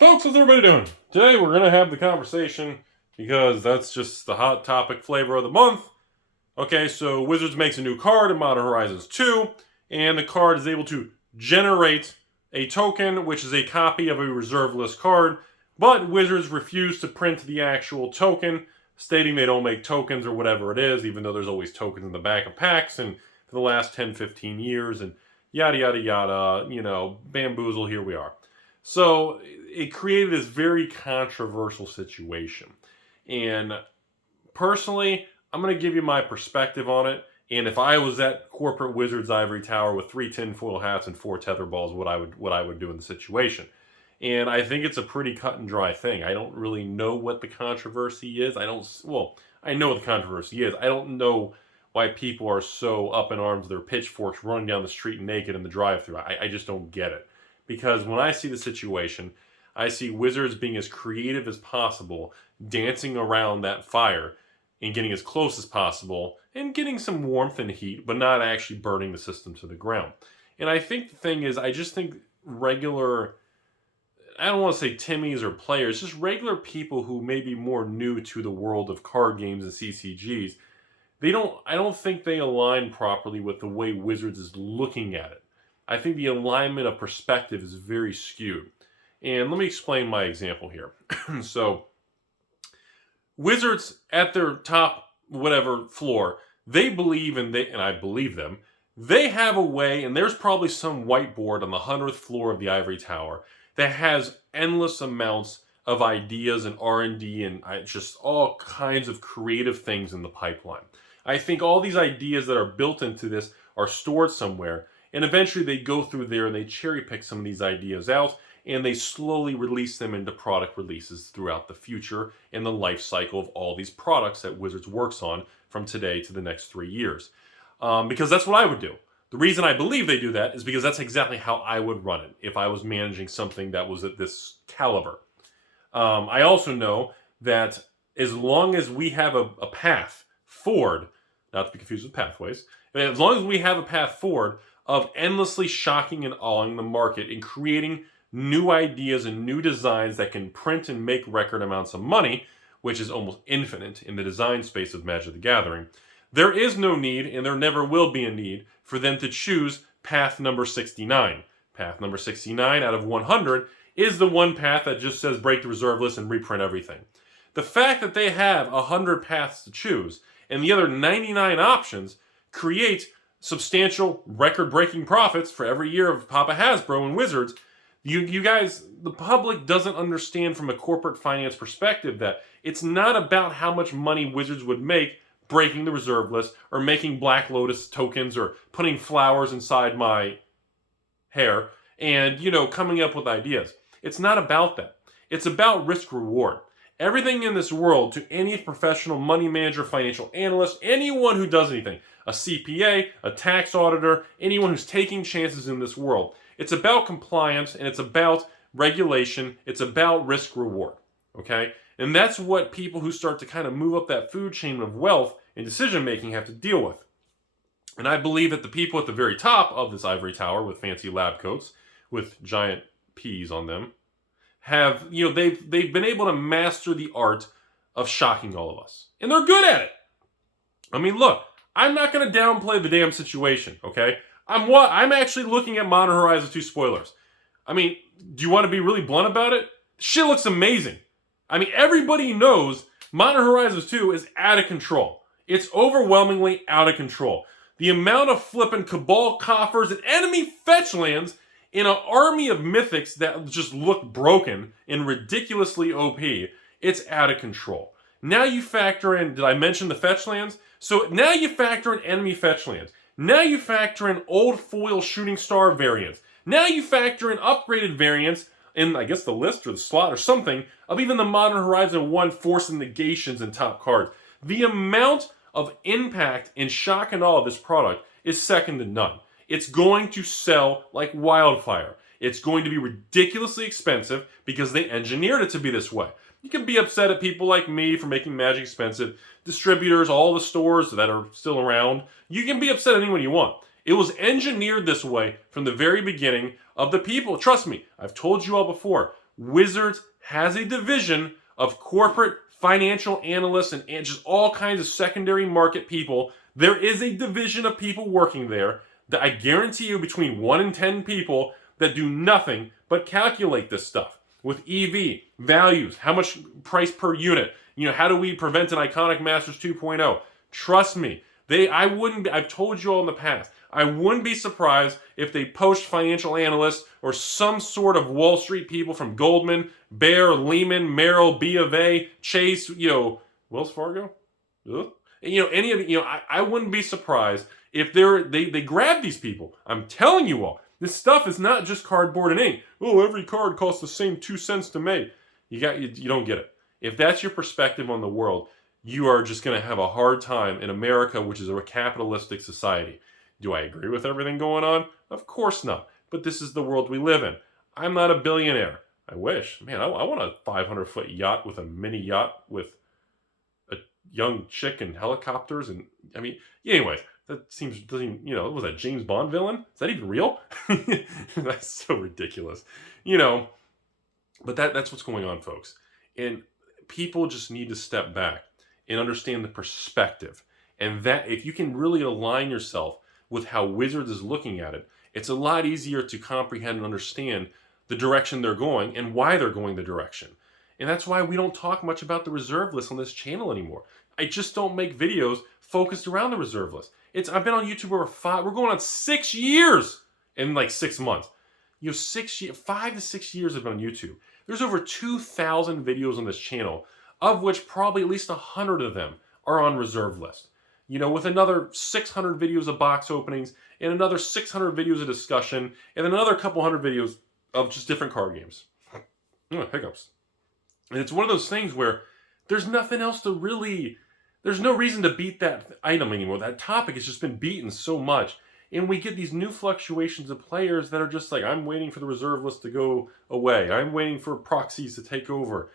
Folks, how's everybody doing? Today we're going to have the conversation because that's just the hot topic flavor of the month. Okay, so Wizards makes a new card in Modern Horizons 2, and the card is able to generate a token, which is a copy of a reserve list card, but Wizards refuse to print the actual token, stating they don't make tokens or whatever it is, even though there's always tokens in the back of packs, and for the last 10-15 years, and yada yada yada, bamboozle, here we are. So it created this very controversial situation. And personally, I'm going to give you my perspective on it. And if I was at corporate Wizards ivory tower with 3 tinfoil hats and 4 tether balls, what I would do in the situation. And I think it's a pretty cut and dry thing. I don't really know what the controversy is. I know what the controversy is. I don't know why people are so up in arms with their pitchforks running down the street naked in the drive-thru. I just don't get it. Because when I see the situation, I see Wizards being as creative as possible, dancing around that fire and getting as close as possible and getting some warmth and heat, but not actually burning the system to the ground. And I think the thing is, I just think regular, I don't want to say Timmies or players, just regular people who may be more new to the world of card games and CCGs, I don't think they align properly with the way Wizards is looking at it. I think the alignment of perspective is very skewed. And let me explain my example here. So, Wizards at their top whatever floor, they believe, and I believe them, they have a way, and there's probably some whiteboard on the 100th floor of the ivory tower that has endless amounts of ideas and R&D and just all kinds of creative things in the pipeline. I think all these ideas that are built into this are stored somewhere. And eventually they go through there and they cherry pick some of these ideas out and they slowly release them into product releases throughout the future and the life cycle of all these products that Wizards works on from today to the next 3 years. Because that's what I would do. The reason I believe they do that is because that's exactly how I would run it if I was managing something that was at this caliber. I also know that as long as we have a path forward, not to be confused with pathways, as long as we have a path forward of endlessly shocking and awing the market and creating new ideas and new designs that can print and make record amounts of money, which is almost infinite in the design space of Magic the Gathering, there is no need, and there never will be a need, for them to choose path number 69. Path number 69 out of 100 is the one path that just says break the reserve list and reprint everything. The fact that they have 100 paths to choose and the other 99 options create substantial record-breaking profits for every year of Papa Hasbro and Wizards. You guys, the public doesn't understand from a corporate finance perspective that it's not about how much money Wizards would make breaking the reserve list or making Black Lotus tokens or putting flowers inside my hair and, coming up with ideas. It's not about that. It's about risk-reward. Everything in this world, to any professional money manager, financial analyst, anyone who does anything, a CPA, a tax auditor, anyone who's taking chances in this world, it's about compliance and it's about regulation. It's about risk reward. Okay? And that's what people who start to kind of move up that food chain of wealth and decision making have to deal with. And I believe that the people at the very top of this ivory tower with fancy lab coats with giant P's on them have, they've been able to master the art of shocking all of us. And they're good at it. I mean, look, I'm not going to downplay the damn situation, okay? I'm actually looking at Modern Horizons 2 spoilers. I mean, do you want to be really blunt about it? Shit looks amazing. I mean, everybody knows Modern Horizons 2 is out of control. It's overwhelmingly out of control. The amount of flippin' Cabal coffers and enemy fetch lands in an army of mythics that just look broken and ridiculously OP, it's out of control. Now you factor in, did I mention the fetch lands? So now you factor in enemy fetch lands. Now you factor in old foil shooting star variants. Now you factor in upgraded variants in, I guess, the list or the slot or something of even the Modern Horizon 1 force and negations and top cards. The amount of impact and shock and awe of this product is second to none. It's going to sell like wildfire. It's going to be ridiculously expensive because they engineered it to be this way. You can be upset at people like me for making Magic expensive, distributors, all the stores that are still around. You can be upset at anyone you want. It was engineered this way from the very beginning of the people. Trust me, I've told you all before. Wizards has a division of corporate financial analysts and just all kinds of secondary market people. There is a division of people working there that I guarantee you between 1 and 10 people that do nothing but calculate this stuff with EV, values, how much price per unit, how do we prevent an iconic Masters 2.0? Trust me, I've told you all in the past, I wouldn't be surprised if they poached financial analysts or some sort of Wall Street people from Goldman, Bear, Lehman, Merrill, B of A, Chase, Wells Fargo? Any of I wouldn't be surprised if they grab these people. I'm telling you all, this stuff is not just cardboard and ink. Oh, every card costs the same 2 cents to make. You don't get it. If that's your perspective on the world, you are just going to have a hard time in America, which is a capitalistic society. Do I agree with everything going on? Of course not. But this is the world we live in. I'm not a billionaire. I wish. Man, I want a 500-foot yacht with a mini yacht with a young chick and helicopters. And anyways, that seems, was that James Bond villain? Is that even real? That's so ridiculous. But that's what's going on, folks. And people just need to step back and understand the perspective. And that if you can really align yourself with how Wizards is looking at it, it's a lot easier to comprehend and understand the direction they're going and why they're going the direction. And that's why we don't talk much about the reserve list on this channel anymore. I just don't make videos focused around the reserve list. I've been on YouTube over we're going on 6 years in like 6 months. 5 to 6 years I've been on YouTube. There's over 2,000 videos on this channel, of which probably at least 100 of them are on reserve list. With another 600 videos of box openings and another 600 videos of discussion and another couple hundred videos of just different card games. Hiccups. And it's one of those things where there's nothing else there's no reason to beat that item anymore. That topic has just been beaten so much. And we get these new fluctuations of players that are just like, I'm waiting for the reserve list to go away. I'm waiting for proxies to take over.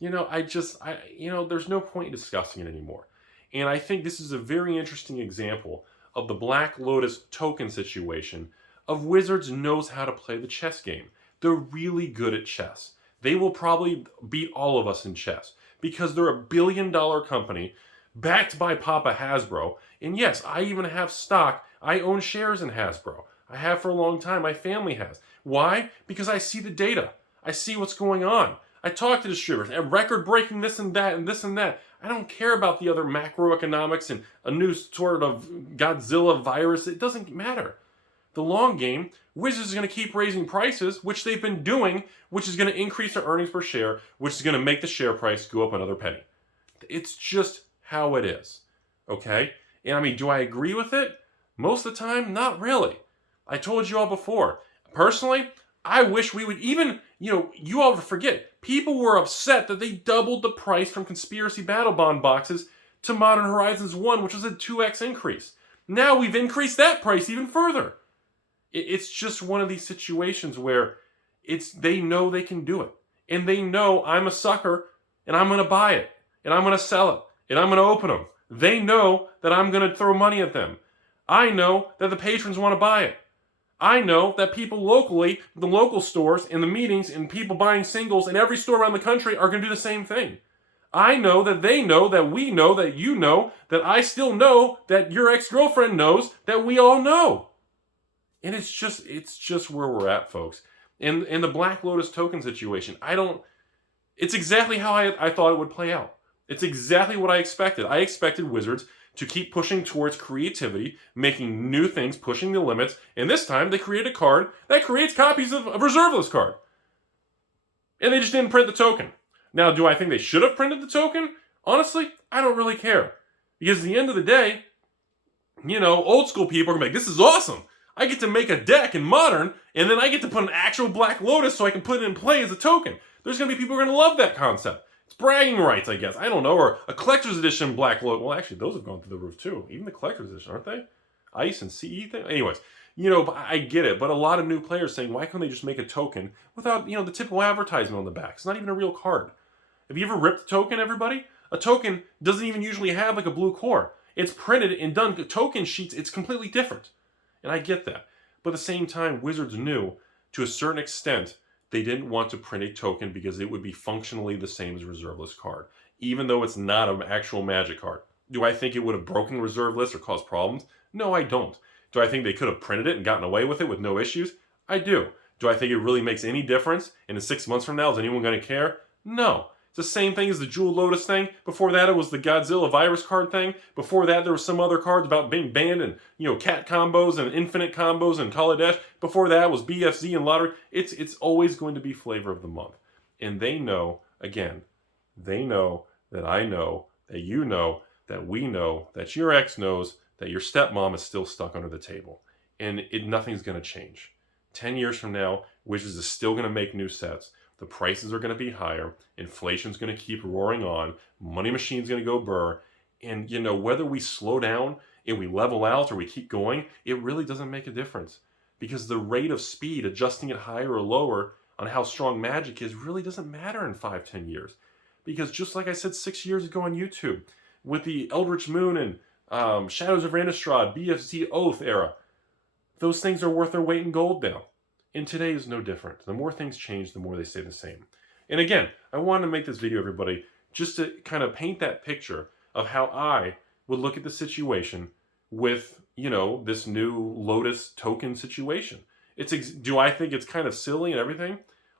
There's no point in discussing it anymore. And I think this is a very interesting example of the Black Lotus token situation of Wizards knows how to play the chess game. They're really good at chess. They will probably beat all of us in chess because they're a billion-dollar company backed by Papa Hasbro. And yes, I even have stock. I own shares in Hasbro. I have for a long time. My family has. Why? Because I see the data. I see what's going on. I talk to distributors, and record-breaking this and that and this and that. I don't care about the other macroeconomics and a new sort of Godzilla virus. It doesn't matter. The long game, Wizards is going to keep raising prices, which they've been doing, which is going to increase their earnings per share, which is going to make the share price go up another penny. It's just how it is. Okay? And do I agree with it? Most of the time, not really. I told you all before. Personally, I wish we would even, you all forget, people were upset that they doubled the price from Conspiracy Battle Bond boxes to Modern Horizons 1, which was a 2x increase. Now we've increased that price even further. It's just one of these situations where they know they can do it. And they know I'm a sucker, and I'm going to buy it, and I'm going to sell it, and I'm going to open them. They know that I'm going to throw money at them. I know that the patrons want to buy it. I know that people locally, the local stores, in the meetings, and people buying singles in every store around the country are going to do the same thing. I know that they know, that we know, that you know, that I still know, that your ex-girlfriend knows, that we all know. And it's just where we're at, folks. And the Black Lotus token situation, it's exactly how I thought it would play out. It's exactly what I expected. I expected Wizards to keep pushing towards creativity, making new things, pushing the limits, and this time they create a card that creates copies of a reserve list card. And they just didn't print the token. Now, do I think they should have printed the token? Honestly, I don't really care. Because at the end of the day, old school people are going to be like, this is awesome. I get to make a deck in Modern, and then I get to put an actual Black Lotus so I can put it in play as a token. There's going to be people who are going to love that concept. It's bragging rights, I guess. I don't know. Or a collector's edition Black Lotus. Well, actually, those have gone through the roof, too. Even the collector's edition, aren't they? Ice and CE thing? Anyways, but I get it. But a lot of new players saying, why can't they just make a token without, the typical advertisement on the back? It's not even a real card. Have you ever ripped a token, everybody? A token doesn't even usually have like a blue core. It's printed and done token sheets. It's completely different. And I get that. But at the same time, Wizards knew, to a certain extent, they didn't want to print a token because it would be functionally the same as a reserve list card, even though it's not an actual Magic card. Do I think it would have broken reserve lists or caused problems? No, I don't. Do I think they could have printed it and gotten away with it with no issues? I do. Do I think it really makes any difference? And in 6 months from now, is anyone going to care? No. It's the same thing as the Jewel Lotus thing. Before that, it was the Godzilla virus card thing. Before that, there was some other cards about being banned and, cat combos and infinite combos and Kaldheim. Before that was BFZ and lottery. It's always going to be flavor of the month. And they know, again, they know that I know, that you know, that we know, that your ex knows, that your stepmom is still stuck under the table. And nothing's going to change. 10 years from now, Wizards is still going to make new sets. The prices are going to be higher. Inflation's going to keep roaring on. Money machine's going to go burr. And, whether we slow down and we level out or we keep going, it really doesn't make a difference. Because the rate of speed, adjusting it higher or lower on how strong Magic is, really doesn't matter in 5-10 years. Because just like I said 6 years ago on YouTube, with the Eldritch Moon and Shadows of Innistrad, BFZ Oath era, those things are worth their weight in gold now. And today is no different. The more things change, the more they stay the same. And again, I wanted to make this video, everybody, just to kind of paint that picture of how I would look at the situation with, this new Lotus token situation. Do I think it's kind of silly and everything?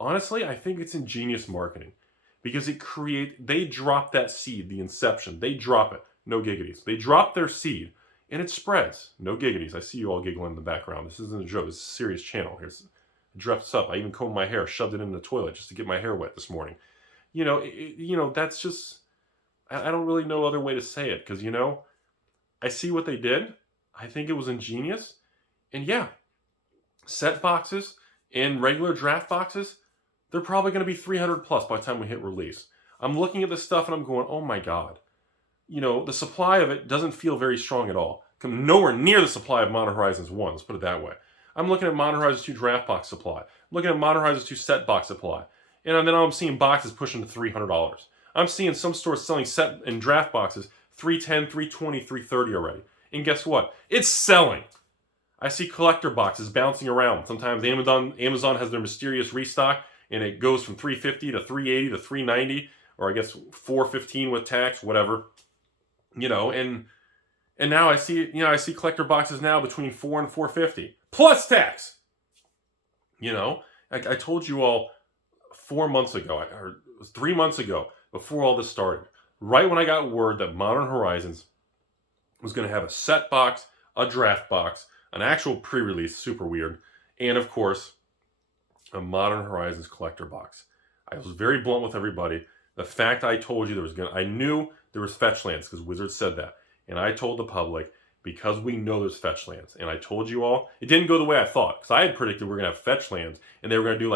Honestly, I think it's ingenious marketing. Because they drop that seed, the inception. They drop it. No giggities. They drop their seed. And it spreads. No giggities. I see you all giggling in the background. This isn't a joke. This is a serious channel. Here's dressed up. I even combed my hair, shoved it in the toilet just to get my hair wet this morning. That's just... I don't really know other way to say it. Because, I see what they did. I think it was ingenious. And yeah, set boxes and regular draft boxes, they're probably going to be 300 plus by the time we hit release. I'm looking at this stuff and I'm going, oh my God. The supply of it doesn't feel very strong at all. Come nowhere near the supply of Modern Horizons 1, let's put it that way. I'm looking at Modern Horizons 2 draft box supply. I'm looking at Modern Horizons 2 set box supply. And then I'm seeing boxes pushing to $300. I'm seeing some stores selling set and draft boxes $310, $320, $330 already. And guess what? It's selling. I see collector boxes bouncing around. Sometimes Amazon has their mysterious restock and it goes from $350 to $380 to $390, or I guess $415 with tax, whatever. And now I see collector boxes now between $400 and $450 plus tax. I told you all 4 months ago, or it was 3 months ago, before all this started, right when I got word that Modern Horizons was going to have a set box, a draft box, an actual pre-release, super weird, and of course, a Modern Horizons collector box. I was very blunt with everybody. The fact I told you I knew there was fetch lands because Wizards said that. And I told the public, because we know there's fetch lands. And I told you all, it didn't go the way I thought. Because I had predicted we were going to have fetch lands. And they were going to do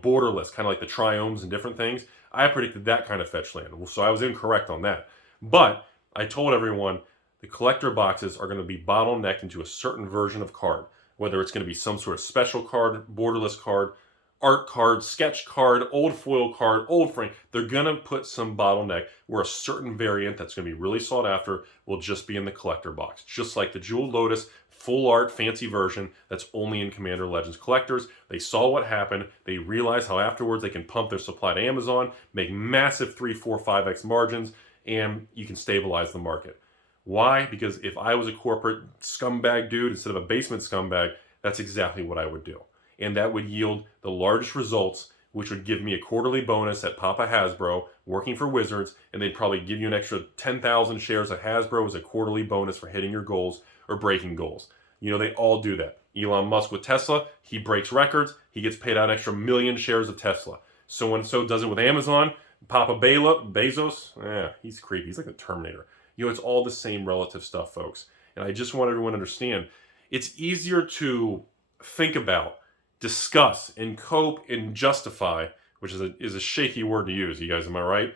borderless, kind of like the triomes and different things. I predicted that kind of fetch land. So I was incorrect on that. But I told everyone, the collector boxes are going to be bottlenecked into a certain version of card. Whether it's going to be some sort of special card, borderless card, art card, sketch card, old foil card, old frame. They're going to put some bottleneck where a certain variant that's going to be really sought after will just be in the collector box. Just like the Jewel Lotus full art fancy version that's only in Commander Legends collectors. They saw what happened. They realized how afterwards they can pump their supply to Amazon, make massive 3, 4, 5x margins, and you can stabilize the market. Why? Because if I was a corporate scumbag dude instead of a basement scumbag, that's exactly what I would do. And that would yield the largest results, which would give me a quarterly bonus at Papa Hasbro, working for Wizards, and they'd probably give you an extra 10,000 shares of Hasbro as a quarterly bonus for hitting your goals or breaking goals. They all do that. Elon Musk with Tesla, he breaks records, he gets paid out an extra 1 million shares of Tesla. So-and-so does it with Amazon. Papa Bezos, he's creepy. He's like the Terminator. It's all the same relative stuff, folks. And I just want everyone to understand, it's easier to think about, discuss, and cope and justify, which is a shaky word to use, you guys, am I right?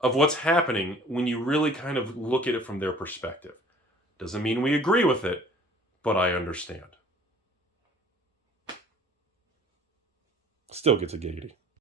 Of what's happening when you really kind of look at it from their perspective. Doesn't mean we agree with it, but I understand. Still gets a giggity.